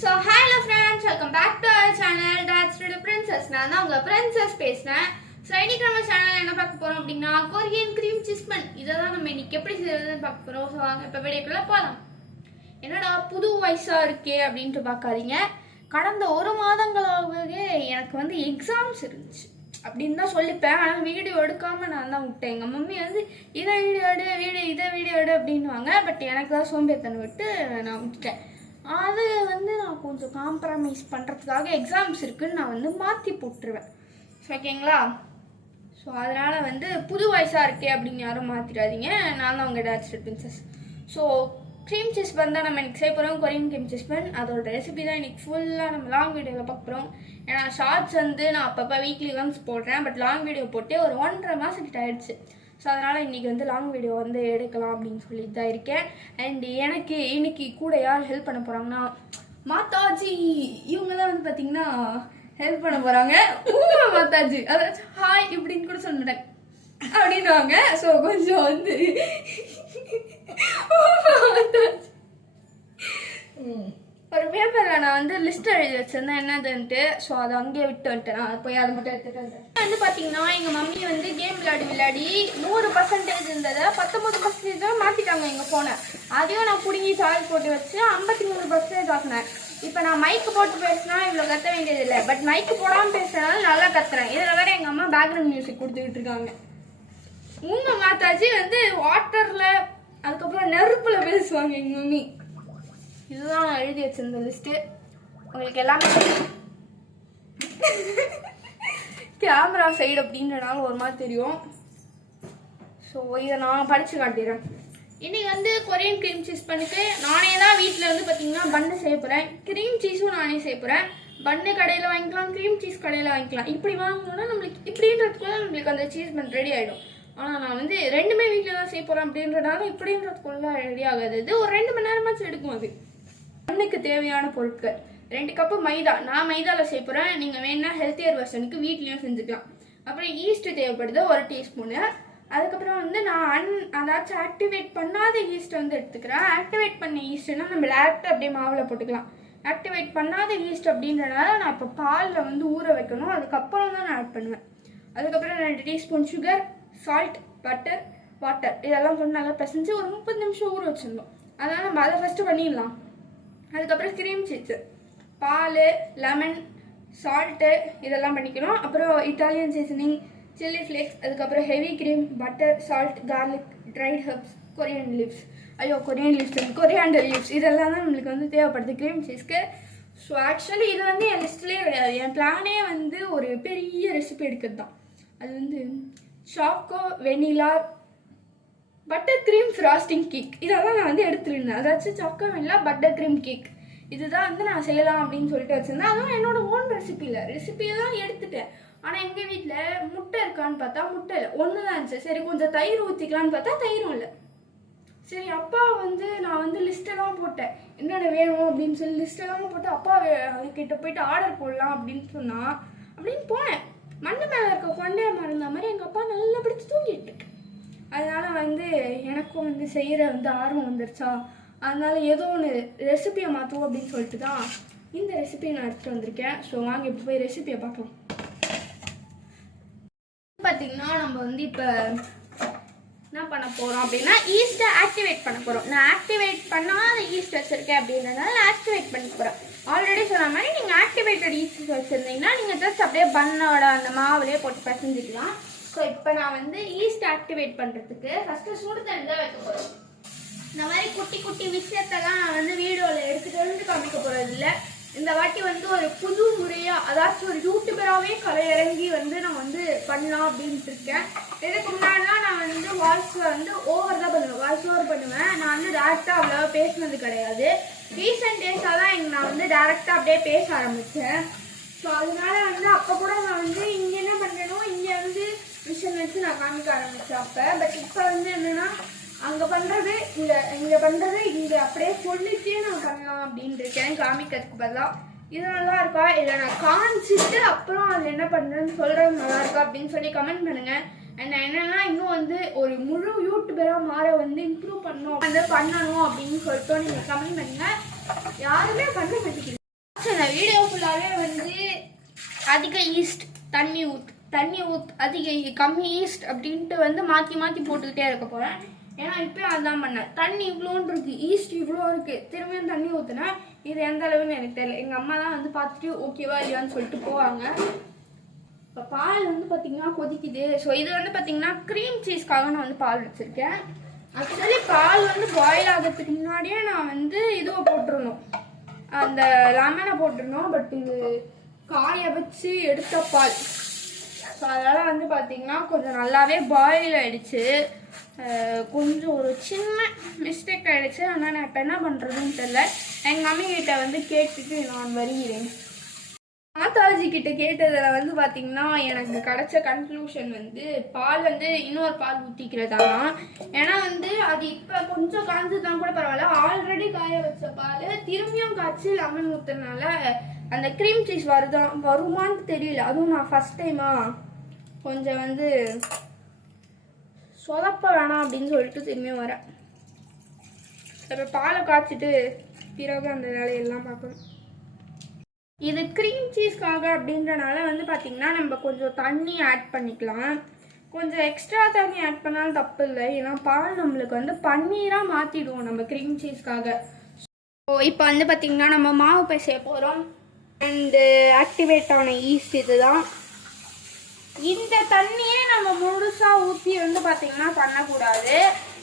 So hi hello friends, welcome back to our channel That's the Princess. நான் தான் உங்க princess பேசுறேன். So இன்னைக்கு நம்ம சேனல்ல என்ன பார்க்க போறோம் அப்படினா கொரியன் கிரீம் சீஸ் பன். இத தான் நம்ம இன்னைக்கு எப்படி செய்யறதுன்னு பார்க்க போறோம். சோ வாங்க இப்ப வீடியோக்குள்ள போலாம். என்னடா புது வயசா இருக்கே அப்படினு பார்க்காதீங்க. கடந்த ஒரு மாதங்களாகவே எனக்கு வந்து எக்ஸாம்ஸ் இருந்துச்சு. அப்படின்னு தான் சொல்லிப்பேன். ஆனால் வீடியோ எடுக்காம நான் தான் விட்டேன். எங்கள் மம்மி வந்து இதை வீடியோ எடு அப்படின்வாங்க. பட் எனக்கு தான் சோம்பேறித்தனம் விட்டு நான் விட்டுட்டேன். அது வந்து நான் கொஞ்சம் காம்ப்ரமைஸ் பண்ணுறதுக்காக எக்ஸாம்ஸ் இருக்குதுன்னு நான் வந்து மாற்றி போட்டுருவேன். ஸோ ஓகேங்களா? ஸோ அதனால் வந்து புது வயசாக இருக்கே அப்படின்னு யாரும் மாற்றிடாதீங்க. நான் தான் உங்கள் dance princess. So cream cheese bun தான் நம்ம இன்றைக்கி செய்ய போகிறோம். கொரியன் க்ரீம் சீஸ் பன் அதோட ரெசிபி தான் இன்றைக்கி ஃபுல்லாக நம்ம லாங் வீடியோவில் பார்க்க போகிறோம். ஏன்னா ஷார்ட்ஸ் வந்து நான் அப்பப்போ வீக்லி ஒன்ஸ் போடுறேன். பட் லாங் வீடியோ போட்டு ஒரு 1.5 மாதத்துக்கிட்ட ஆயிடுச்சு. ஸோ அதனால் இன்றைக்கி வந்து லாங் வீடியோ வந்து எடுக்கலாம் அப்படின்னு சொல்லிட்டு தான் இருக்கேன். அண்ட் எனக்கு இன்னைக்கு கூட யார் ஹெல்ப் பண்ண போகிறாங்கன்னா மாதாஜி. இவங்க தான் வந்து பார்த்தீங்கன்னா ஹெல்ப் பண்ண போகிறாங்க. மாதாஜி அதாச்சும் ஹாய் இப்படின்னு கூட சொல்ல மாட்டேன் அப்படின்வாங்க. ஸோ கொஞ்சம் வந்து ஒரு பேப்பரில் நான் வந்து லிஸ்ட் எழுதி வச்சிருந்தேன் என்னதுன்ட்டு. ஸோ அதை அங்கேயே விட்டு வந்துட்டேன். நான் போய் அதை மட்டும் எடுத்துகிட்டு வந்தேன். வந்து பார்த்தீங்கன்னா எங்கள் மம்மி வந்து கேம் விளையாடி 100% இருந்ததை 19% தான் மாற்றிட்டாங்க எங்கள் ஃபோனை. அதையும் நான் பிடுங்கி சார்ஜ் போட்டு வச்சு 53% ஆகினேன். இப்போ நான் மைக்கு போட்டு பேசினா இவ்வளோ கத்த வேண்டியதில்லை. பட் மைக்கு போடாமல் பேசுறதுனால நல்லா கத்துறேன். இதில் வேற எங்கள் அம்மா பேக்ரவுண்ட் மியூசிக் கொடுத்துக்கிட்டு இருக்காங்க. உங்கள் மாதாஜி வந்து வாட்டரில் அதுக்கப்புறம் நெருப்பில் பேசுவாங்க எங்கள் மம்மி. இதுதான் நான் எழுதி வச்சிருந்த லிஸ்ட்டு. உங்களுக்கு எல்லாமே கேமரா சைடு அப்படின்றனால ஒரு மாதிரி தெரியும். ஸோ இதை நான் படித்து காட்டிடுறேன். இன்றைக்கி வந்து கொரியன் க்ரீம் சீஸ் பண்ணிட்டு நானே தான் வீட்டில் வந்து பார்த்தீங்கன்னா பன்னு செய்ய போகிறேன். க்ரீம் சீஸும் நானே செய்ய போகிறேன். பன்னு கடையில் வாங்கிக்கலாம், க்ரீம் சீஸ் கடையில் வாங்கிக்கலாம். இப்படி வாங்கணும்னா நம்மளுக்கு இப்படின்றதுக்குள்ள நம்மளுக்கு அந்த சீஸ் பன் ரெடி ஆகிடும். ஆனால் நான் வந்து ரெண்டுமே வீட்டில் தான் செய்ய போகிறேன் அப்படின்றதுனால இப்படின்றதுக்குள்ள ரெடி ஆகாது. இது ஒரு 2 மணி நேரமாச்சும் எடுக்கும். அது பண்ணுக்கு தேவையான பொருட்கள் 2 கப்பு மைதா. நான் மைதாவில் செய்ய போகிறேன். நீங்கள் வேணா ஹெல்த்தியர் வெர்ஷனுக்கு வீட்லேயும் செஞ்சுக்கலாம். அப்புறம் ஈஸ்ட்டு தேவைப்படுது 1 டீஸ்பூனு. அதுக்கப்புறம் வந்து நான் அதாச்சும் ஆக்டிவேட் பண்ணாத ஈஸ்ட் வந்து எடுத்துக்கிறேன். ஆக்டிவேட் பண்ண ஈஸ்ட்னா நம்ம டேரெக்டாக அப்படியே மாவில் போட்டுக்கலாம். ஆக்டிவேட் பண்ணாத ஈஸ்ட் அப்படின்றனால நான் இப்போ பாலில் வந்து ஊற வைக்கணும். அதுக்கப்புறம் தான் நான் ஆட் பண்ணுவேன். அதுக்கப்புறம் 2 teaspoon sugar, salt, butter, water இதெல்லாம் போட்டு நல்லா பிசைஞ்சு ஒரு 30 நிமிஷம் ஊற வச்சுருந்தோம். அதனால் நம்ம அதை ஃபஸ்ட்டு பண்ணிடலாம். அதுக்கப்புறம் க்ரீம் சீஸு, பால், லெமன், சால்ட்டு இதெல்லாம் பண்ணிக்கணும். அப்புறம் இட்டாலியன் சீசனிங், சில்லி ஃப்ளேக்ஸ், அதுக்கப்புறம் heavy cream, butter, salt, garlic, dried herbs, Korean leaves. Coriander leaves இதெல்லாம் தான் நம்மளுக்கு வந்து தேவைப்படுது க்ரீம் சீஸ்க்கு. ஸோ ஆக்சுவலி இது வந்து என் லிஸ்ட்லேயே கிடையாது. என் பிளானே வந்து ஒரு பெரிய ரெசிபி எடுக்கிறது தான். அது வந்து choco vanilla butter cream frosting cake இதெல்லாம் நான் வந்து எடுத்துருந்தேன். அதாச்சும் choco vanilla butter cream cake இதுதான் வந்து நான் செய்யலாம் அப்படின்னு சொல்லிட்டு வச்சுருந்தேன். அதுவும் என்னோட ஓன் ரெசிபியெல்லாம் எடுத்துட்டேன். ஆனால் எங்கள் வீட்டில் முட்டை இருக்கான்னு பார்த்தா முட்டை இல்லை, ஒன்று தான் இருந்துச்சு. சரி கொஞ்சம் தயிர் ஊற்றிக்கலான்னு பார்த்தா தயிரும் இல்லை. சரி அப்பா வந்து நான் வந்து லிஸ்ட்டெல்லாம் போட்டேன் என்னென்ன வேணும் அப்படின்னு சொல்லி லிஸ்ட்டெல்லாம் போட்டு அப்பா அதுக்கிட்ட போயிட்டு ஆர்டர் போடலாம் அப்படின்னு சொன்னால் அப்படின்னு போனேன். மண்ணு மேலே இருக்க கொண்டையை மறந்த மாதிரி எங்கள் அப்பா நல்லா பிடிச்சி தூங்கிட்டு இருக்கு. அதனால் வந்து எனக்கும் வந்து செய்கிற வந்து ஆர்வம் வந்துருச்சா, அதனால் ஏதோ ஒன்று ரெசிபியை மாற்றுவோம் அப்படின்னு சொல்லிட்டு தான் இந்த ரெசிபியை நான் எடுத்துகிட்டு வந்திருக்கேன். ஸோ வாங்க இப்போ போய் ரெசிபியை பார்க்கலாம். பார்த்திங்கன்னா நம்ம வந்து இப்போ என்ன பண்ண போகிறோம் அப்படின்னா ஈஸ்ட்டை ஆக்டிவேட் பண்ண போகிறோம். நான் ஆக்டிவேட் பண்ணாத ஈஸ்ட் வச்சுருக்கேன் அப்படின்றதுனால ஆக்டிவேட் பண்ண போகிறேன். ஆல்ரெடி சொன்ன மாதிரி நீங்கள் ஆக்டிவேட்டட் ஈஸ்ட் வச்சுருந்தீங்கன்னா நீங்கள் ஜஸ்ட் அப்படியே பன்னோட அந்த மாவுலேயே போட்டு பசஞ்சிக்கலாம். ஸோ இப்போ நான் வந்து ஈஸ்ட் ஆக்டிவேட் பண்ணுறதுக்கு ஃபஸ்ட்டு சுடு தண்ணி தான் வைக்க போகிறோம். இந்த மாதிரி குட்டி குட்டி விஷயத்தெல்லாம் நான் வந்து வீடியோவில் எடுத்துகிட்டு காமிக்க போகிறது இல்லை. இந்த வாட்டி வந்து ஒரு புது முறையாக அதாச்சும் ஒரு யூடியூபராகவே கலையிறங்கி வந்து நான் வந்து பண்ணலாம் அப்படின்ட்டு இருக்கேன். இதுக்கு முன்னாடிலாம் நான் வந்து வாய்ஸ் வந்து ஓவர் தான் பண்ணுவேன், வாய்ஸ் ஓவர் பண்ணுவேன். நான் வந்து டேரெக்டாக அவ்வளோவா பேசினது கிடையாது. ரீசெண்ட் டேஸாக தான் நான் வந்து டேரெக்டாக அப்படியே பேச ஆரம்பித்தேன். ஸோ அதனால வந்து அப்போ கூட நான் வந்து இங்கே என்ன பண்ணுறேனோ இங்கே வந்து விஷயம் வச்சு நான் காமிக்க ஆரம்பித்தேன் அப்போ. பட் இப்போ வந்து என்னென்னா அங்கே பண்ணுறது இங்கே பண்ணுறது இங்கே அப்படியே சொல்லிட்டே நான் பண்ணலாம் அப்படின்ட்டு இருக்கேன் காமிக்கிறதுக்கு பதிலாக. இது நல்லா இருக்கா இல்லை நான் காமிச்சிட்டு அப்புறம் அது என்ன பண்ணுறேன்னு சொல்கிறது நல்லா இருக்கா அப்படின்னு சொல்லி கமெண்ட் பண்ணுங்கள். அண்ட் என்னென்னா இன்னும் வந்து ஒரு முழு யூடியூபராக மாற வந்து இம்ப்ரூவ் பண்ணணும் அப்படின்னு சொல்லிட்டு நீங்கள் கமெண்ட் பண்ணுங்கள். யாருமே பண்ண மாட்டேங்கிறீங்க. இந்த வீடியோ ஃபுல்லாகவே வந்து அதிக ஈஸ்ட் தண்ணி ஊத் அதிக கம்மி ஈஸ்ட் அப்படின்ட்டு வந்து மாற்றி மாற்றி போட்டுக்கிட்டே இருக்க போகிறேன். ஏன்னா இப்போ அதான் பண்ணேன். தண்ணி இவ்வளோன்னு இருக்குது, ஈஸ்ட் இவ்வளோ இருக்குது, திரும்பியும் தண்ணி ஊற்றுனேன். இது எந்த அளவுன்னு எனக்கு தெரியல. எங்கள் அம்மா தான் வந்து பார்த்துட்டு ஓகேவா இல்லையான்னு சொல்லிட்டு போவாங்க. இப்போ பால் வந்து பார்த்தீங்கன்னா கொதிக்குது. ஸோ இது வந்து பார்த்தீங்கன்னா க்ரீம் சீஸ்க்காக நான் வந்து பால் வச்சுருக்கேன். ஆக்சுவலி பால் வந்து பாயில் ஆகிறதுக்கு முன்னாடியே நான் வந்து இதுவை போட்டுருணும், அந்த லெமனை போட்டுருணும். பட் இது காய வச்சு எடுத்த பால். ஸோ அதனால் வந்து பார்த்திங்கன்னா கொஞ்சம் நல்லாவே பாயில் ஆகிடுச்சு. கொஞ்சம் ஒரு சின்ன மிஸ்டேக் ஆகிடுச்சு. ஆனால் நான் இப்போ என்ன பண்ணுறதுன்னு தெரில. எங்கள் மம்மிக்கிட்ட வந்து கேட்டுட்டு நான் வருகிறேன். மாதாஜி கிட்ட கேட்டதில் வந்து பார்த்திங்கன்னா எனக்கு கிடைச்ச கன்க்ளூஷன் வந்து பால் வந்து இன்னொரு பால் ஊற்றிக்கிறதானா. ஏன்னா வந்து அது இப்போ கொஞ்சம் காய்ஞ்சதுனா கூட பரவாயில்ல, ஆல்ரெடி காய வச்ச பால் திரும்பியும் காய்ச்சி லெமன் ஊற்றுறதுனால அந்த க்ரீம் சீஸ் வருமான்னு தெரியல. அதுவும் நான் ஃபஸ்ட் டைமாக கொஞ்சம் வந்து சொதப்ப வேணாம் அப்படின்னு சொல்லிட்டு திரும்பியும் வரேன். இப்போ பாலை காய்ச்சிட்டு பிறகு அந்த வேலையெல்லாம் பார்க்கணும். இது க்ரீம் சீஸ்க்காக அப்படின்றனால வந்து பார்த்திங்கன்னா நம்ம கொஞ்சம் தண்ணி ஆட் பண்ணிக்கலாம். கொஞ்சம் எக்ஸ்ட்ரா தண்ணி ஆட் பண்ணாலும் தப்பு இல்லை. ஏன்னா பால் நம்மளுக்கு வந்து பன்னீராக மாற்றிடுவோம் நம்ம க்ரீம் சீஸ்க்காக. ஸோ இப்போ வந்து பார்த்திங்கன்னா நம்ம மாவு பிசைய போகிறோம். அண்டு ஆக்டிவேட் ஆன ஈஸ்ட் இது தான். இந்த தண்ணியே நம்ம முழுசாக ஊற்றி வந்து பார்த்திங்கன்னா பண்ணக்கூடாது.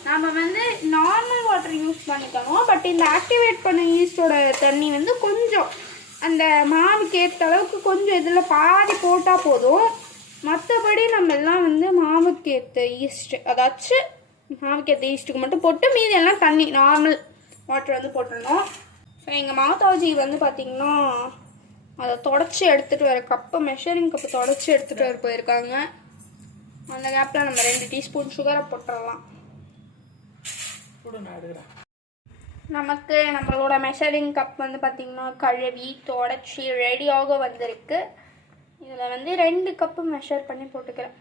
நம்ம வந்து நார்மல் வாட்டர் யூஸ் பண்ணிக்கணும். பட் இந்த ஆக்டிவேட் பண்ண ஈஸ்டோட தண்ணி வந்து கொஞ்சம் அந்த மாவுக்கு ஏற்ற அளவுக்கு கொஞ்சம் இதில் பாதி போட்டால் போதும். மற்றபடி நம்ம எல்லாம் வந்து மாவுக்கு ஏற்ற ஈஸ்ட்டு, அதாச்சும் மாவுக்கு ஏற்ற ஈஸ்ட்டுக்கு மட்டும் போட்டு மீதி எல்லாம் தண்ணி நார்மல் வாட்டர் வந்து போட்டுடணும். ஸோ எங்கள் மாதாஜி வந்து பார்த்திங்கன்னா அதை தொடச்சி எடுத்துகிட்டு வர கப்பு, மெஷரிங் கப்பு தொடச்சி எடுத்துகிட்டு வர போயிருக்காங்க. அந்த கேப்பில் நம்ம 2 டீஸ்பூன் சுகரை போட்டுடலாம். நமக்கு நம்மளோட மெஷரிங் கப் வந்து பார்த்திங்கன்னா கழுவி தொடச்சி ரெடியாக வந்திருக்கு. இதில் வந்து 2 கப்பு மெஷர் பண்ணி போட்டுக்கிறேன்.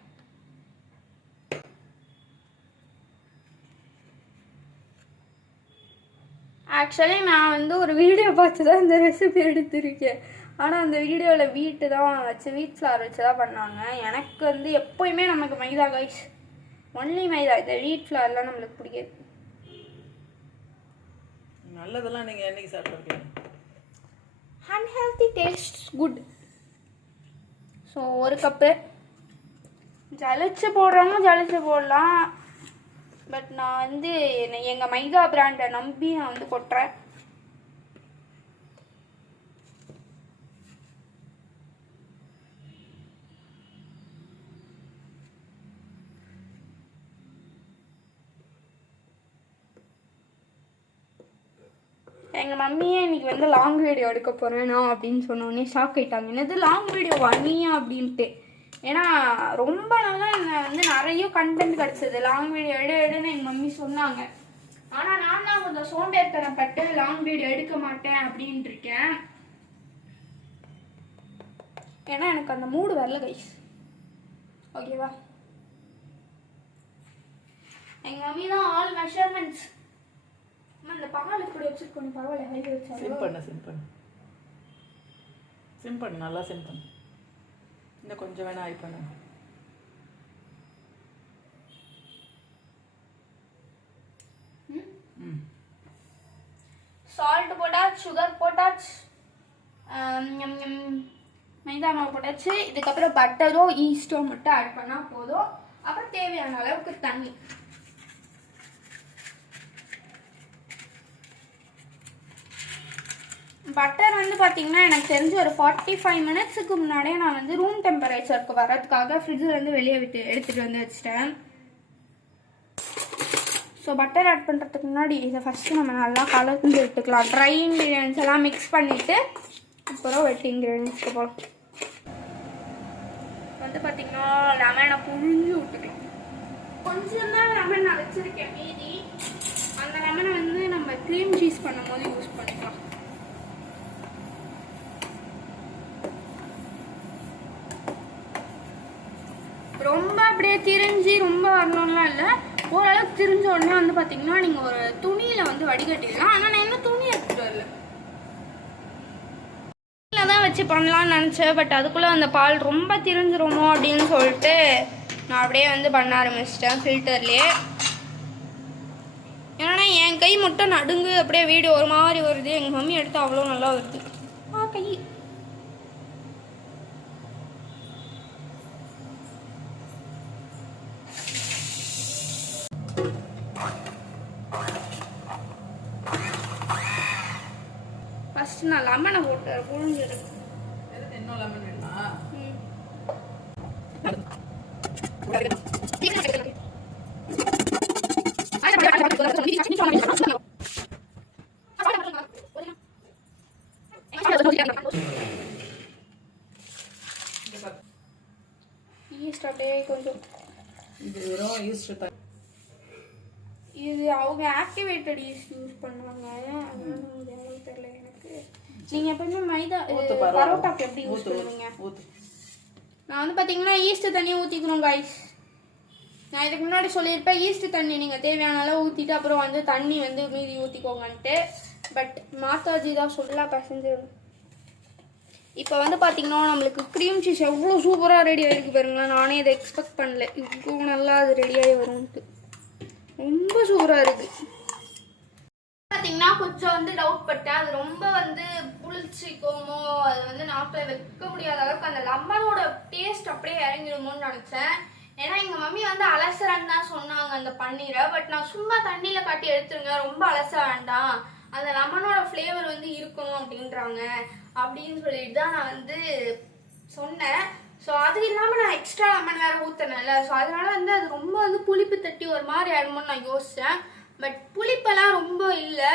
ஆக்சுவலி நான் வந்து ஒரு வீடியோ பார்த்து தான் இந்த ரெசிபி எடுத்திருக்கேன். ஆனால் அந்த வீடியோவில் வீட் ஃப்ளார் வச்சு தான் பண்ணாங்க. எனக்கு வந்து எப்போயுமே நமக்கு மைதா கைஸ், ஒன்லி மைதா. இந்த வீட் ஃப்ளார்லாம் நம்மளுக்கு பிடிக்காது. நல்லதெல்லாம் நீங்க என்னைக்கு சாப்பிடுறீங்க? Unhealthy taste good. So 1 cup ஜலிச்சு போடுறவங்க ஜலிச்சு போடலாம். பட் நான் வந்து எங்கள் மைதா பிராண்டை நம்பி நான் வந்து கொட்டுறேன். எங்கள் மம்மியே இன்றைக்கி வந்து லாங் வீடியோ எடுக்க போகிறேன் நான் அப்படின்னு சொன்னோடனே ஷாக் ஆகிட்டாங்க. என்னது லாங் வீடியோ நீயா அப்படின்ட்டு. ஏன்னா ரொம்ப நாளாக என்னை வந்து நிறைய கண்டென்ட் கிடச்சிது, லாங் வீடியோ எடுன்னு எங்கள் மம்மி சொன்னாங்க. ஆனால் நான் தான் கொஞ்சம் சோம்பேறித்தனப்பட்டு லாங் வீடியோ எடுக்க மாட்டேன் அப்படின்ட்டு இருக்கேன். ஏன்னா எனக்கு அந்த மூடு வரல கைஸ், ஓகேவா. எங்கள் மம்மி தான் ஆல் மெஷர்மெண்ட்ஸ். அந்த பால் இப்படி வச்சுருக்கோம், பரவாயில்ல. ஹை வச்சு சிம் பண்ணு நல்லா சிம் பண்ணு. இன்னும் கொஞ்சம் வேணா ஹை பண்ணு. சால்ட் போட்டாச்சு, சுகர் போட்டாச்சு, மைதா மாவு போட்டாச்சு. இதுக்கப்புறம் பட்டரோ ஈஸ்டோ மட்டும் ஆட் பண்ணால் போதும். அப்புறம் தேவையான அளவுக்கு தண்ணி. பட்டர் வந்து பார்த்திங்கன்னா எனக்கு தெரிஞ்சு ஒரு 45 மினிட்ஸுக்கு முன்னாடியே நான் வந்து ரூம் டெம்பரேச்சருக்கு வரதுக்காக ஃப்ரிட்ஜிலேருந்து வெளியே எடுத்துகிட்டு வந்து வச்சிட்டேன். ஸோ பட்டர் ஆட் பண்ணுறதுக்கு முன்னாடி இதை ஃபஸ்ட்டு நம்ம நல்லா கலந்து விட்டுக்கலாம். ட்ரை இன்க்ரீடியன்ஸ் எல்லாம் மிக்ஸ் பண்ணிவிட்டு அப்புறம் வெட் இன்க்ரீடியன்ஸ்க்கு போகலாம். வந்து பார்த்திங்கன்னா லெமனை புழிஞ்சு விட்டுக்கலாம். கொஞ்சம் தான் லெமன் நான் வச்சுருக்கேன் மீதி. அந்த லெமனை வந்து நம்ம க்ரீம் சீஸ் பண்ணும் போது யூஸ் பண்ணிக்கலாம். ரொம்ப அப்படியே திரிஞ்சு ரொம்ப வரணும்லாம் இல்லை, ஓரளவுக்கு திரிஞ்ச உடனே வந்து பார்த்தீங்கன்னா நீங்கள் ஒரு துணியில் வந்து வடிகட்டிடலாம். ஆனால் நான் இன்னும் துணி எடுத்துகிட்டு வரல. வச்சு பண்ணலான்னு நினச்சேன். பட் அதுக்குள்ளே அந்த பால் ரொம்ப திரிஞ்சிருமோ அப்படின்னு சொல்லிட்டு நான் அப்படியே வந்து பண்ண ஆரம்பிச்சிட்டேன் ஃபில்டர்லேயே. ஏன்னா என் கை மட்டும் நடுங்கு, அப்படியே வீடியோ ஒரு மாதிரி வருது. எங்கள் மம்மி எடுத்து அவ்வளோ நல்லா வருது. கை ஃபஸ்ட்டு நான் லெமனை போட்டு புழிஞ்சிருக்கு. இன்னும் லெமன் வேணுமா? ஈஸ்ட் அப்படியே கொஞ்சம் இது வெறும் ஈஸ்ட் தான். இது அவங்க ஆக்டிவேட்டட் ஈஸ்ட் யூஸ் பண்ணுவாங்க. அதனால தெரியல எனக்கு. நீங்கள் எப்பவுமே மைதா பரோட்டாக்கு எப்படி யூஸ் பண்ணுவீங்க? நான் வந்து பார்த்தீங்கன்னா ஈஸ்ட் தண்ணியை ஊற்றிக்கணும் காய்ஸ். நான் இதுக்கு முன்னாடி சொல்லியிருப்பேன் ஈஸ்ட் தண்ணி நீங்கள் தேவையான அளவு ஊற்றிட்டு அப்புறம் வந்து தண்ணி வந்து மீதி ஊற்றிக்கோங்கன்ட்டு. பட் மாதாஜி தான் சொல்லலாம் பசஞ்சு. இப்போ வந்து பார்த்தீங்கன்னா நம்மளுக்கு க்ரீம் சீஸ் எவ்வளோ சூப்பராக ரெடி ஆகிருக்கு பாருங்களேன். நானே இதை எக்ஸ்பெக்ட் பண்ணல இவ்வளோ நல்லா அது ரெடியாகி வரும்ன்ட்டு. ரொம்ப சூப்பராக இருக்குது. பார்த்தீங்கன்னா கொஞ்சம் வந்து டவுட் பட்டேன், அது ரொம்ப வந்து புளிச்சிக்கோமோ, அது வந்து நாக்கில் வைக்க முடியாத அளவுக்கு அந்த லெமனோட டேஸ்ட் அப்படியே இறங்கிடுமோன்னு நினச்சேன். ஏன்னா எங்கள் மம்மி வந்து அலசரன்னு தான் சொன்னாங்க அந்த பன்னீரை. பட் நான் சும்மா தண்ணியில் காட்டி எடுத்துருங்க, ரொம்ப அலச வேண்டாம், அந்த லெமனோட ஃப்ளேவர் வந்து இருக்கணும் அப்படின்றாங்க அப்படின்னு சொல்லிட்டு தான் நான் வந்து சொன்னேன். ஸோ அது இல்லாமல் நான் எக்ஸ்ட்ரா லெமன் வேறு ஊற்றினேன்ல, ஸோ அதனால வந்து அது ரொம்ப வந்து புளிப்பு தட்டி ஒரு மாதிரி ஆயிடுமோன்னு நான் யோசித்தேன். பட் புளிப்பெல்லாம் ரொம்ப இல்லை,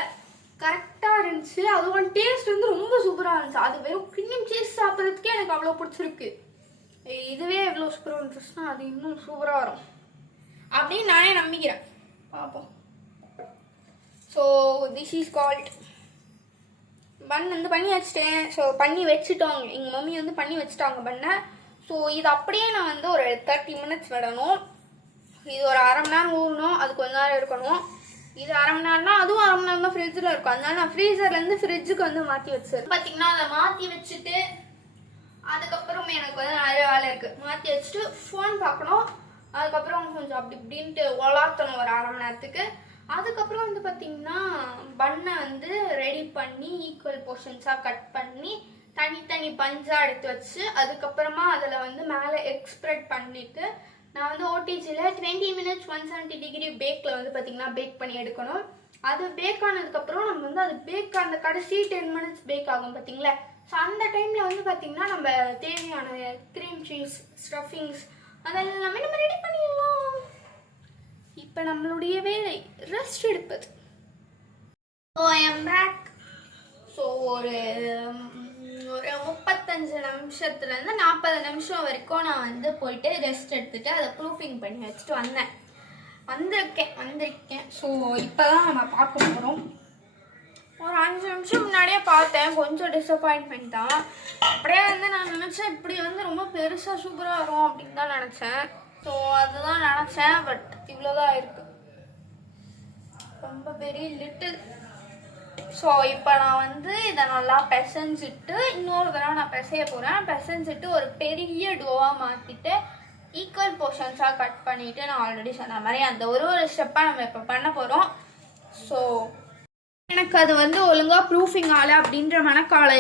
கரெக்டாக இருந்துச்சு. அதோட டேஸ்ட் வந்து ரொம்ப சூப்பராக இருந்துச்சு. அது வெறும் க்ரீம் சீஸ் சாப்பிட்றதுக்கே எனக்கு அவ்வளோ பிடிச்சிருக்கு. இதுவே எவ்வளோ சூப்பராக இருந்துச்சுன்னா அது இன்னும் சூப்பராக வரும் அப்படின்னு நானே நம்பிக்கிறேன். பார்ப்போம். ஸோ திஸ் இஸ் கால்ட் பன் வந்து பண்ணி வச்சுட்டேன். ஸோ பண்ணி வச்சுட்டோங்க, எங்கள் மம்மி வந்து பண்ணி வச்சுட்டாங்க பண்ணை. ஸோ இது அப்படியே நான் வந்து ஒரு 30 minutes விடணும். இது ஒரு அரை மணி நேரம் ஊறணும், அது கொஞ்ச நேரம் இருக்கணும். இது அரை மணி நேரம்னா அதுவும் அரை மணி நேரம் தான் ஃப்ரிட்ஜில் இருக்கும். அதனால நான் ஃப்ரீசர்லேருந்து ஃப்ரிட்ஜுக்கு வந்து மாற்றி வச்சிருக்கேன். பார்த்தீங்கன்னா அதை மாற்றி வச்சுட்டு அதுக்கப்புறம் எனக்கு வந்து நிறைய வேலை இருக்குது. மாற்றி வச்சுட்டு ஃபோன் பார்க்கணும். அதுக்கப்புறம் கொஞ்சம் அப்படி இப்படின்ட்டு உலாத்தணும் ஒரு அரை மணி நேரத்துக்கு. அதுக்கப்புறம் வந்து பார்த்திங்கன்னா பண்ணை வந்து ரெடி பண்ணி ஈக்குவல் போர்ஷன்ஸாக கட் பண்ணி தனித்தனி பஞ்சாக எடுத்து வச்சு அதுக்கப்புறமா அதில் வந்து மேலே எக்ஸ்ப்ரெட் பண்ணிவிட்டு நான் வந்து ஓடிஜியில் 20 minutes 170 degree பேக்கில் வந்து பார்த்திங்கன்னா பேக் பண்ணி எடுக்கணும். அது பேக் ஆனதுக்கப்புறம் நம்ம வந்து அது பேக் ஆன கடைசி 10 minutes பேக் ஆகும் பார்த்தீங்களா. ஸோ அந்த டைமில் வந்து பார்த்திங்கன்னா நம்ம தேவையான க்ரீம் சீஸ் ஸ்டஃபிங்ஸ் அதெல்லாமே நம்ம ரெடி பண்ணிடலாம். இப்போ நம்மளுடைய வேலை ரெஸ்ட் எடுப்பது. So I am back. So ஒரு 35 நிமிஷத்துலேருந்து 40 நிமிஷம் வரைக்கும் நான் வந்து போயிட்டு ரெஸ்ட் எடுத்துகிட்டு அதை ப்ரூஃபிங் பண்ணி வச்சுட்டு வந்திருக்கேன். ஸோ இப்போ தான் நம்ம பார்க்க போகிறோம். ஒரு 5 நிமிஷம் முன்னாடியே பார்த்தேன், கொஞ்சம் டிசப்பாயின்மெண்ட் தான். அப்படியே வந்து நான் நினச்சேன் இப்படி வந்து ரொம்ப பெருசாக சூப்பராக வரும் அப்படின்னு தான் நினச்சேன். ஸோ அதுதான் நினச்சேன். பட் இவ்வளோதான் இருக்குது, ரொம்ப பெரிய லிட்டில். ஸோ இப்போ நான் வந்து இதை நல்லா பிசைஞ்சிட்டு இன்னொரு தடவை நான் பிசைய போகிறேன். பிசைஞ்சிட்டு ஒரு பெரிய டோவாக மாற்றிட்டு ஈக்குவல் போர்ஷன்ஸாக கட் பண்ணிவிட்டு நான் ஆல்ரெடி சொன்ன மாதிரி அந்த ஒரு ஸ்டெப்பாக நம்ம இப்போ பண்ண போகிறோம். ஸோ எனக்கு அது வந்து ஒழுங்காக ப்ரூஃபிங் ஆகலை அப்படின்ற மனக்கால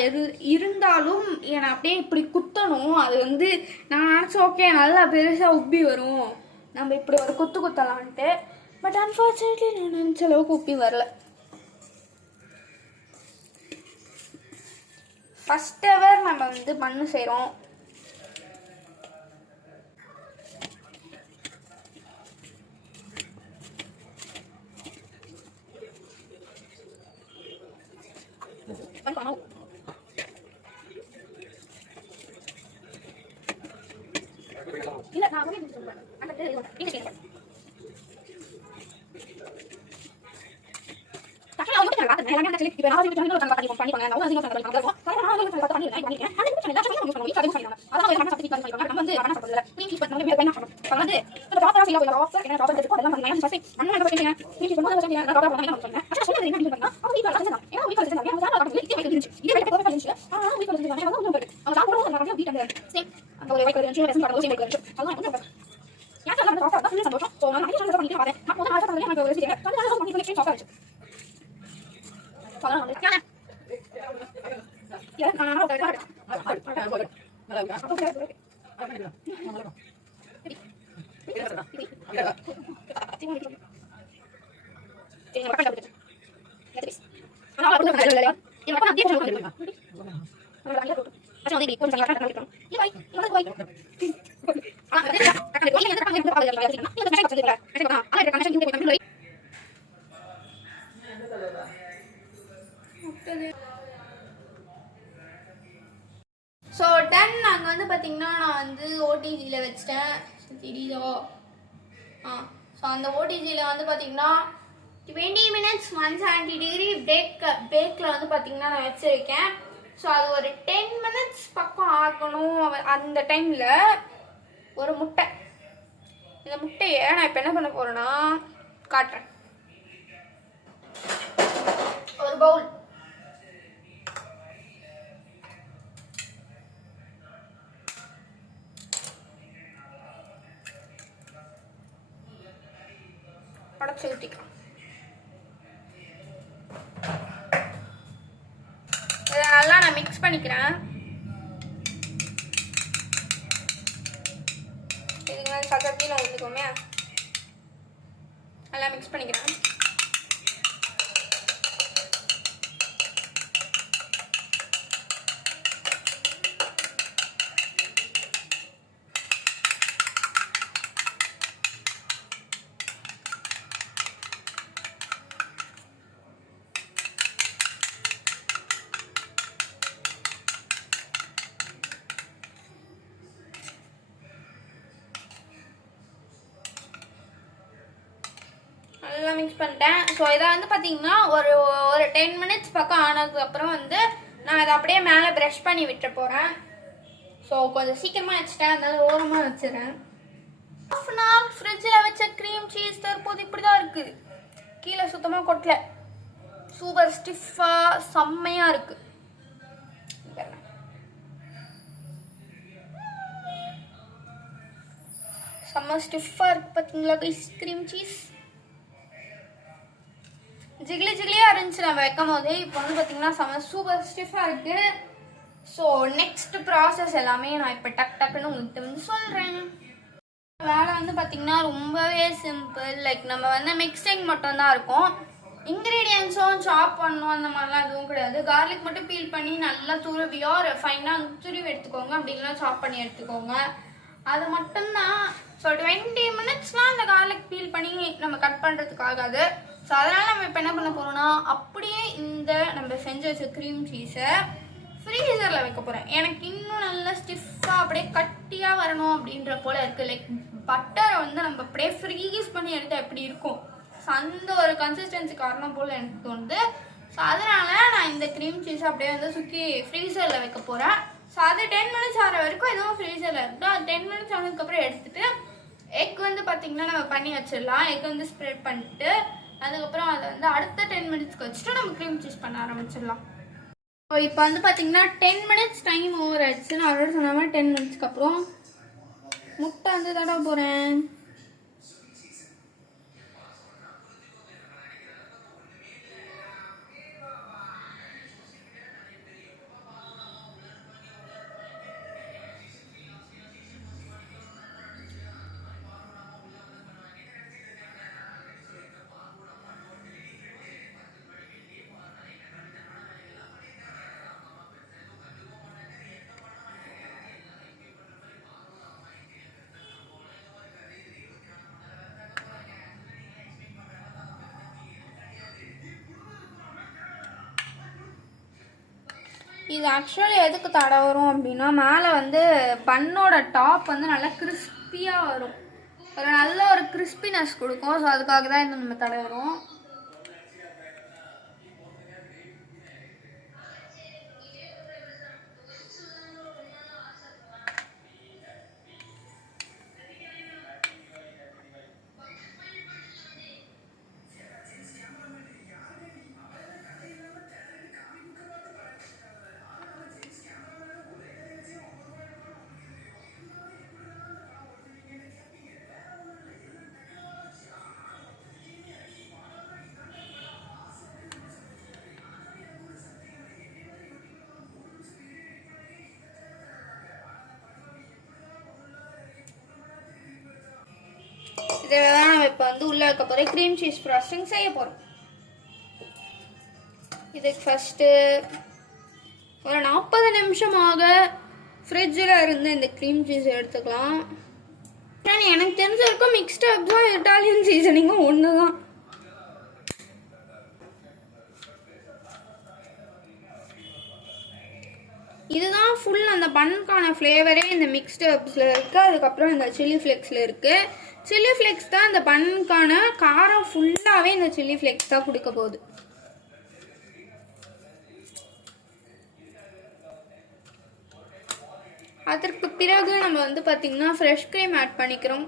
இருந்தாலும் என்னை அப்படியே இப்படி குத்தணும். அது வந்து நான் நினச்சேன் ஓகே நல்லா பெருசாக உப்பி வரும், நம்ம இப்படி ஒரு குத்தலான்ட்டு. பட் அன்ஃபார்ச்சுனேட்லி நான் நினச்ச அளவுக்கு உப்பி வரல. ஃபஸ்ட் எவர் நம்ம வந்து மண்ணு செய்கிறோம். இல்ல நான் வந்து சொல்றேன் அந்த நீங்க கேளுங்க. தக்கல அவங்க கிட்ட நான் எல்லாமே அந்த கிளிப் இப்போ நான் வந்து சேனல்ல பண்ணி நான் வந்து சேனல்ல பண்ணுவோம். நான் வந்து சேனல்ல பண்ணி பண்ணிட்டேன். அந்த சேனல்ல ஷேர் பண்ணி யூஸ் பண்ணுவோம். அதான் ஒரு நம்ம சர்டிபிகேட் பண்ணி நம்ம வந்து பண்ண சொல்றல. நீங்க இப்போ நம்ம என்ன பண்ணலாம் வந்து இந்த ப்ராப்பரா செய்ய போறோம். என்ன ப்ராப்பரா இருக்கு அதெல்லாம் நான் ஃபர்ஸ்ட் அண்ணா என்ன பண்ணுவீங்க நீங்க சொல்லுங்க நான் ப்ராப்பரா பண்ணி நான் சொல்றேன். அச்சா சொல்றது என்ன பண்ணி பண்ணா அப்ப வீட்ல அஞ்சு தான் ஏன்னா வீட்ல அஞ்சு தான் நான் சேனல்ல பண்ணி இது இருந்துச்சு. இது இருந்துச்சு. ஆனால் வீட்டில் வந்து நிறைய வந்து இருக்கு. அவங்க சாப்பிடுவோம் நிறைய வீட்டு அந்த சேம் அந்த ஒரு ஒயிட் கலர் இருந்துச்சு, ரெசன் கார்டு சேம் இருந்துச்சு. அதெல்லாம் எனக்கு வந்து ஏன் சார் வந்து சாப்பிட்டா தான் சந்தோஷம். ஸோ நான் நிறைய சாப்பிட்டு பண்ணிட்டு வரேன். நான் முதல் நாள் சாப்பிட்டது எனக்கு ஒரு ரெசிபி வந்து நான் பண்ணி பண்ணி சாப்பிட்டா இருந்துச்சு. அதெல்லாம் வந்து ஸோ டன் நாங்கள் வந்து பார்த்தீங்கன்னா நான் வந்து ஓடிஜியில் வச்சிட்டேன் தெரியுதோ ஸோ அந்த ஓடிஜியில் வந்து பார்த்தீங்கன்னா 20 minutes 170 degree பேக்கில் வந்து பார்த்தீங்கன்னா நான் வச்சுருக்கேன். ஸோ அது ஒரு 10 minutes பக்கம் ஆகணும். அந்த டைமில் ஒரு முட்டை, இந்த முட்டையை நான் இப்போ என்ன பண்ண போகிறேன்னா காட்டுறேன். ஒரு பவுல் உடச்சி ஊற்றிக்கலாம். இதை நல்லா நான் மிக்ஸ் பண்ணிக்கிறேன். இதுக்கு வந்து சக்கரையில் ஊற்றிக்கோமே, நல்லா மிக்ஸ் பண்ணிக்கிறேன். நல்லா மிக்ஸ் பண்ணிட்டேன். ஸோ இதை வந்து பார்த்தீங்கன்னா ஒரு 10 minutes பக்கம் ஆனதுக்கப்புறம் வந்து நான் இதை அப்படியே மேலே ப்ரஷ் பண்ணி விட்டுற போகிறேன். ஸோ கொஞ்சம் சீக்கிரமாக வச்சுட்டேன், அதனால ஓரமாக வச்சுறேன். ½ an hour ஃப்ரிட்ஜில் வச்ச க்ரீம் சீஸ் தற்போது இப்படி தான் இருக்குது. கீழே சுத்தமாக கொட்டல, சூப்பர் ஸ்டிஃபாக செம்மையாக இருக்குது. செம்ம ஸ்டிஃபாக இருக்குது பார்த்தீங்களா கைஸ் க்ரீம் சீஸ். ஜிகிலியாக இருந்துச்சு நம்ம வைக்கும் போதே. இப்போ வந்து பார்த்தீங்கன்னா செம்ம சூப்பர் ஸ்டிஃபாக இருக்குது. ஸோ நெக்ஸ்ட் ப்ராசஸ் எல்லாமே நான் இப்போ டக்குன்னு உங்கள்கிட்ட வந்து சொல்கிறேன். வேலை வந்து பார்த்தீங்கன்னா ரொம்பவே சிம்பிள். லைக் நம்ம வந்து மிக்சிங் மட்டும்தான் இருக்கும். இன்க்ரீடியன்ஸும் சாப் பண்ணணும் அந்த மாதிரிலாம் எதுவும் கிடையாது. கார்லிக் மட்டும் பீல் பண்ணி நல்லா துருவியோ ஃபைனாக துருவி எடுத்துக்கோங்க, அப்படி இல்லைனா சாப் பண்ணி எடுத்துக்கோங்க, அது மட்டும்தான். ஸோ 20 minutesலாம் அந்த கார்லிக் பீல் பண்ணி நம்ம கட் பண்ணுறதுக்கு ஆகாது. ஸோ அதனால் நம்ம இப்போ என்ன பண்ண போகிறோம்னா அப்படியே இந்த நம்ம செஞ்சு வச்ச க்ரீம் சீஸை ஃப்ரீசரில் வைக்க போகிறேன். எனக்கு இன்னும் நல்லா ஸ்டிஃபாக அப்படியே கட்டியாக வரணும் அப்படின்ற போல் இருக்குது. லைக் பட்டரை வந்து நம்ம அப்படியே ஃப்ரீஸ் பண்ணி எடுத்தால் எப்படி இருக்கும், ஸோ அந்த ஒரு கன்சிஸ்டன்சி காரணம் போல் எனக்கு தோணுது. ஸோ அதனால் நான் இந்த க்ரீம் சீஸை அப்படியே வந்து சுற்றி ஃப்ரீசரில் வைக்க போகிறேன். ஸோ அது 10 minutes ஆகிற வரைக்கும் எதுவும் ஃப்ரீசரில் இருக்கும். அது 10 minutes ஆனதுக்கப்புறம் எடுத்துகிட்டு எக் வந்து பார்த்திங்கன்னா நம்ம பண்ணி வச்சிடலாம். எக் வந்து ஸ்ப்ரெட் பண்ணிட்டு அதுக்கப்புறம் அதை வந்து அடுத்த 10 minutesக்கு வச்சுட்டு நம்ம க்ரீம் சீஸ் பண்ண ஆரம்பிச்சிடலாம். ஸோ இப்போ வந்து பார்த்தீங்கன்னா 10 minutes டைம் ஓவர் ஆயிடுச்சு. நான் ஆல்ரெடி சொன்ன மாதிரி 10 minutesக்கு அப்புறம் முட்டை வந்து தடவை போகிறேன். இது ஆக்சுவலி எதுக்கு தடவுறோம் அப்படின்னா மேலே வந்து பன்னோட டாப் வந்து நல்லா கிறிஸ்பியாக வரும், ஒரு நல்ல ஒரு கிறிஸ்பினஸ் கொடுக்கும். ஸோ அதுக்காக தான் இந்த நம்ம தடவுறோம். இதை தான் நம்ம இப்போ வந்து உள்ளே வைக்க போகிறோம். க்ரீம் சீஸ் ஃப்ராஸ்டிங் செய்ய போகிறோம். இதுக்கு ஃபஸ்ட்டு ஒரு 40 நிமிஷமாக ஃப்ரிட்ஜில் இருந்து இந்த க்ரீம் சீஸ் எடுத்துக்கலாம். எனக்கு தெரிஞ்ச வரைக்கும் மிக்ஸ்ட் ஹர்ப்ஸும் இட்டாலியன் சீசனிங்கும் ஒன்று தான். இதுதான் ஃபுல் அந்த பன்னுக்கான ஃப்ளேவரே இந்த மிக்ஸ்டு ஹர்ப்ஸில் இருக்குது. அதுக்கப்புறம் இந்த சில்லி ஃப்ளேக்ஸில் இருக்குது. சில்லி ஃப்ளேக்ஸ் தான் இந்த பன்னுக்கான காரம் ஃபுல்லாகவே இந்த சில்லி ஃப்ளேக்ஸ் தான் கொடுக்க போகுது. அதற்கு பிறகு நம்ம வந்து பார்த்திங்கன்னா ஃப்ரெஷ் க்ரீம் ஆட் பண்ணிக்கிறோம்.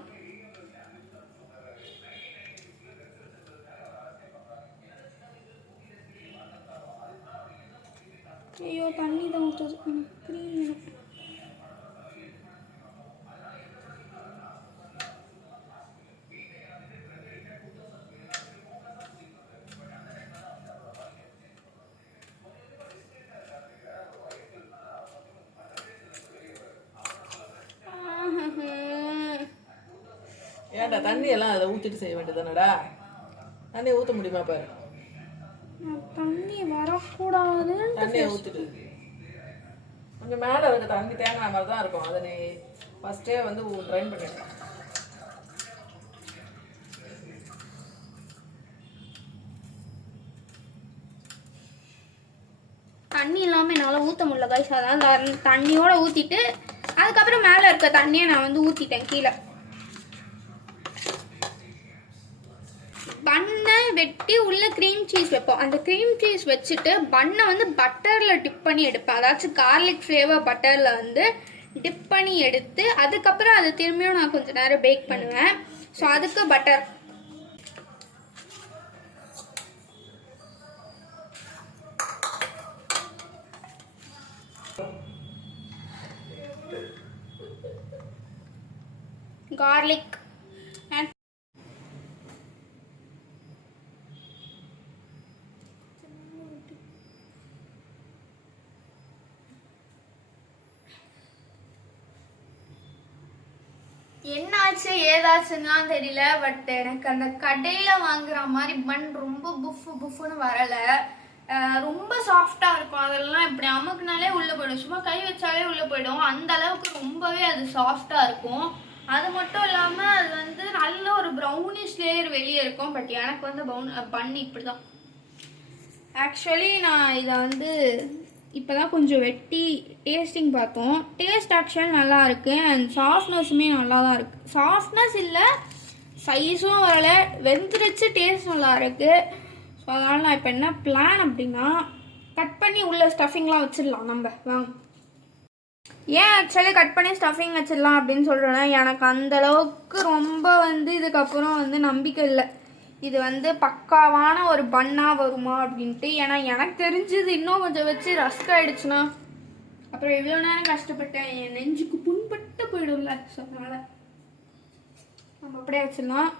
ஐயோ தண்ணி தான் ஊற்றுது. க்ரீம் வேணும். ஏன்டா தண்ணி எல்லாம் அதை ஊற்றிட்டு செய்ய வேண்டியதானடா? தண்ணி ஊற்ற முடியுமா பாரு. தண்ணி வரக்கூடாது. தண்ணியை ஊற்றிட்டு கொஞ்சம் மேலே இருக்க தண்ணி தேங்காய் மாதிரி தான் இருக்கும். அதை நீ ஃபஸ்ட்டே வந்து ட்ரைன் பண்ணிடலாம். தண்ணி இல்லாமல் என்னால் ஊற்ற முடியல கைஸ். அதான் தண்ணியோடு ஊற்றிட்டு அதுக்கப்புறம் மேலே இருக்க தண்ணியை நான் வந்து ஊற்றிட்டேன் கீழே. பன்னை வெட்டி உள்ள க்ரீம் சீஸ் வைப்போம். அந்த க்ரீம் சீஸ் வச்சுட்டு பன்னை வந்து பட்டரில் டிப் பண்ணி எடுப்பேன். அதாச்சும் கார்லிக் ஃப்ளேவர் பட்டரில் வந்து டிப் பண்ணி எடுத்து அதுக்கப்புறம் அதை திரும்பியும் நான் கொஞ்சம் நேரம் பேக் பண்ணுவேன். ஸோ அதுக்கு பட்டர். garlic and என்னாச்சு ஏதாச்சுன்னுலாம் தெரியல. பட் எனக்கு அந்த கடையில் வாங்குற மாதிரி பன் ரொம்ப புஃப்னு வரலை. ரொம்ப சாஃப்டாக இருக்கும். அதெல்லாம் இப்படி அமுக்குனாலே உள்ளே போயிடும். சும்மா கை வச்சாலே உள்ளே போயிடும். அந்த அளவுக்கு ரொம்பவே அது சாஃப்டாக இருக்கும். அது மட்டும் இல்லாமல் அது வந்து நல்ல ஒரு ப்ரௌனிஷ் லேயர் வெளியே இருக்கும். பட் எனக்கு வந்து பன் இப்படி தான். ஆக்சுவலி நான் இதை வந்து இப்போ தான் கொஞ்சம் வெட்டி டேஸ்டிங் பார்த்தோம். டேஸ்ட் ஆக்சுவலி நல்லா இருக்குது. அண்ட் சாஃப்ட்னஸுமே நல்லா தான் இருக்குது. சாஃப்ட்னஸ் இல்லை, சைஸும் வரலை, வெந்துருச்சு, டேஸ்ட் நல்லா இருக்குது. ஸோ அதனால் நான் இப்போ என்ன பிளான் அப்படின்னா கட் பண்ணி உள்ள ஸ்டஃபிங்லாம் வச்சிடலாம் நம்ம. வாங்க. ஏன் ஆக்சுவலி கட் பண்ணி ஸ்டஃபிங் வச்சிடலாம் அப்படின்னு சொல்கிறேன்னா, எனக்கு அந்தளவுக்கு ரொம்ப வந்து இதுக்கப்புறம் வந்து நம்பிக்கை இல்லை இது வந்து பக்காவான ஒரு பன்னாக வருமா அப்படின்ட்டு. ஏன்னா எனக்கு தெரிஞ்சது இன்னும் கொஞ்சம் வச்சு ரஸ்க் ஆகிடுச்சுன்னா அப்புறம் இவ்வளோ நேரம் கஷ்டப்பட்டேன், என் நெஞ்சுக்கு புண்பட்டு போயிடும்ல. ஸோ அதனால் நம்ம அப்படியே வச்சிடலாம்.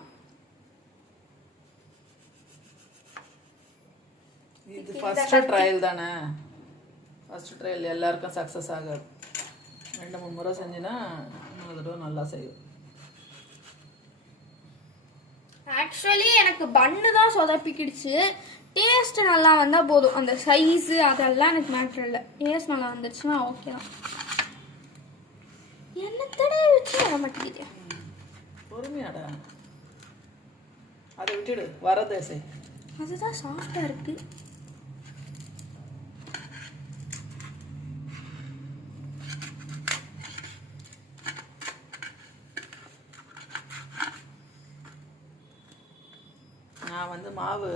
இது ஃபஸ்ட்டு ட்ரையல் தானே. ஃபஸ்ட்டு ட்ரையல் எல்லாருக்கும் சக்ஸஸ் ஆகாது. 2-3 முறை செஞ்சுன்னா இன்னொரு தடவை நல்லா செய்யும். ஆக்சுவலி எனக்கு பன்னு தான் சொதப்பிக்கிடுச்சு. டேஸ்ட் நல்லா வந்தால் போதும். அந்த சைஸு அதெல்லாம் எனக்கு மேட்ரு இல்லை. டேஸ்ட் நல்லா வந்துடுச்சுன்னா ஓகே தான். என்ன தடவை வச்சு வர மாட்டேங்குது. பொறுமையாடா, அதை விட்டுடு. வரதே செய். அதுதான் சாஃப்டாக இருக்குது. நான் வந்து மாவு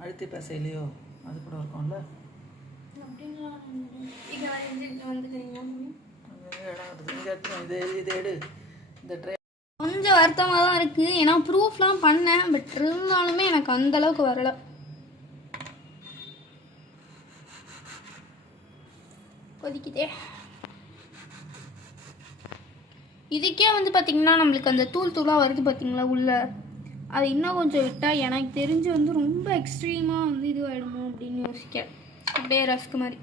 அழுத்தி பசையிலையோ அது கூட இருக்கும்ல. இது எடு. இந்த ட்ரை கொஞ்சம் வருத்தமாக தான் இருக்குது. ஏன்னா ப்ரூஃப்லாம் பண்ணேன். பட் இருந்தாலுமே எனக்கு அந்தளவுக்கு வரலை. கொதிக்குதே. இதுக்கே வந்து பார்த்திங்கன்னா நம்மளுக்கு அந்த தூளாக வருது பார்த்திங்களா உள்ள. அது இன்னும் கொஞ்சம் விட்டால் எனக்கு தெரிஞ்சு வந்து ரொம்ப எக்ஸ்ட்ரீமாக வந்து இதுவாகிடுமோ அப்படின்னு யோசிக்கிறேன். அப்படியே ரஸ்க்கு மாதிரி.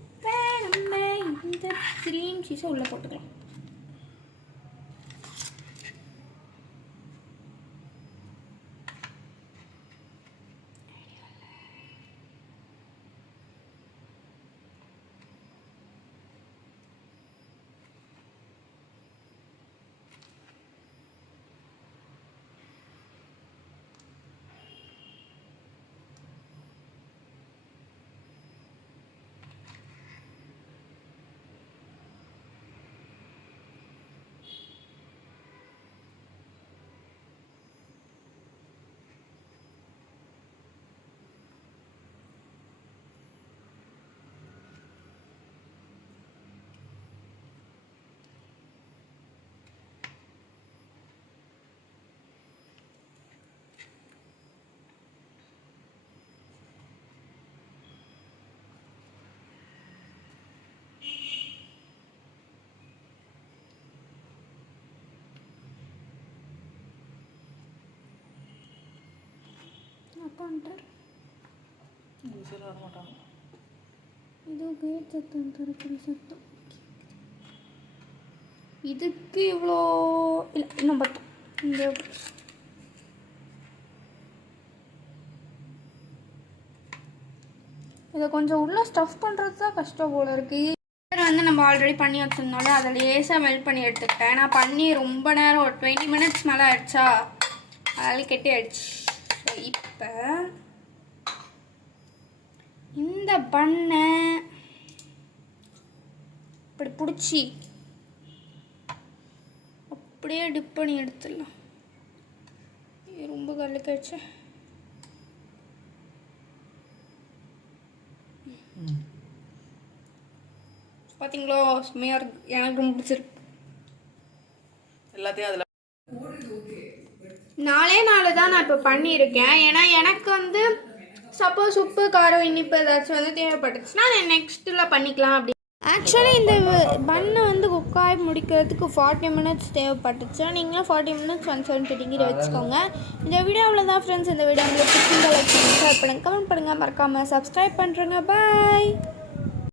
இப்போ நம்ம இந்த க்ரீம் சீஸை உள்ளே போட்டுக்கலாம். பண்ணுறேன். விசில் வர மாட்டாங்க. இது கேட் சத்தம் திறக்கிற சத்தம். இதுக்கு இவ்வளோ இல்லை, இன்னும் பார்த்தோம். இங்கே இதை கொஞ்சம் உள்ளே ஸ்டஃப் பண்ணுறது தான் கஷ்டம் போல் இருக்குது. வந்து நம்ம ஆல்ரெடி பண்ணி வச்சுருந்தோம்ல, அதை லேசாக மெல்ட் பண்ணி எடுத்துக்கிட்டேன். நான் பண்ணி ரொம்ப நேரம் ஒரு 20 மினிட்ஸ் மேலே ஆயிடுச்சா, அதில் கெட்டி ஆயிடுச்சு. ஸோ இப்போ இந்த பண்ணை இப்படி பிடிச்சி அப்படியே டிப் பண்ணி எடுத்துடலாம். இது ரொம்ப கல்லுக்காயிடுச்சு. பார்த்தீங்களோ, செம்மையாக இருக்கு. எனக்கு ரொம்ப பிடிச்சிருக்கு. எல்லாத்தையும் அதில் 4 தான் நான் இப்போ பண்ணியிருக்கேன். ஏன்னா எனக்கு வந்து சப்போஸ் உப்பு காரம் இனிப்பு ஏதாச்சும் வந்து தேவைப்பட்டுச்சுன்னா நான் நெக்ஸ்ட்டில் பண்ணிக்கலாம் அப்படி. ஆக்சுவலி இந்த பண்ணை வந்து குக்காய் முடிக்கிறதுக்கு 40 மினிட்ஸ் தேவைப்பட்டுச்சு. நீங்களும் 40 மினிட்ஸ் 170 டிகிரி வச்சுக்கோங்க. இந்த வீடியோ அவ்வளோதான் ஃப்ரெண்ட்ஸ். இந்த வீடியோ உங்களுக்கு பிடிச்சிருந்தா லைக் பண்ணுங்கள், ஷேர் பண்ணுங்கள், கமெண்ட் பண்ணுங்கள், மறக்காமல் சப்ஸ்கிரைப் பண்ணுறேங்க. பாய்.